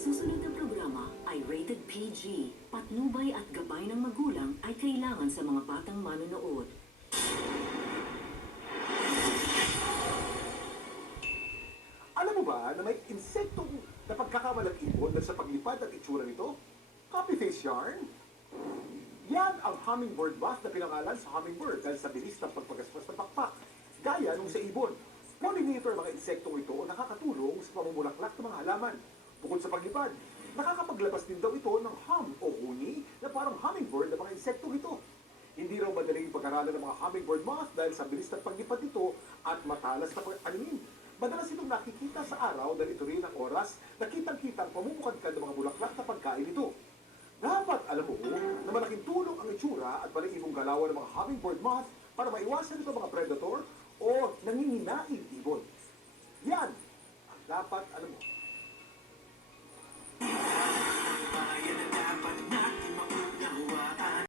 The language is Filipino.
susunod na programa ay rated PG. Patnubay at gabay ng magulang ay kailangan sa mga batang manonood. Alam mo ba na may insektong napagkakamalang ibon na sa paglipad at itsura nito? Copy-face yarn? Yan ang hummingbird moth na pinangalan sa hummingbird dahil sa bilis ng pagpagaspas ng pakpak, gaya nung sa ibon. Pollinator ang mga insektong ito nakakatulong sa pamumulaklak ng mga halaman. Bukod sa paglipad, nakakapaglabas din daw ito ng hum o huni na parang hummingbird ng mga insektong ito. Hindi raw madaling pag-aralan ng mga hummingbird moth dahil sa bilis ng paglipad nito at matalas na pag-animin. Madalas itong nakikita sa araw dahil ito rin ang oras na kitang-kitang pamumukadkad ng mga bulaklak na pagkain nito. Dapat alam mo na malaking tulong ang itsura at balaibong galawan ng mga hummingbird moth para maiwasan ito mga predator o nanginginaing ibon. Yan ang dapat alam mo.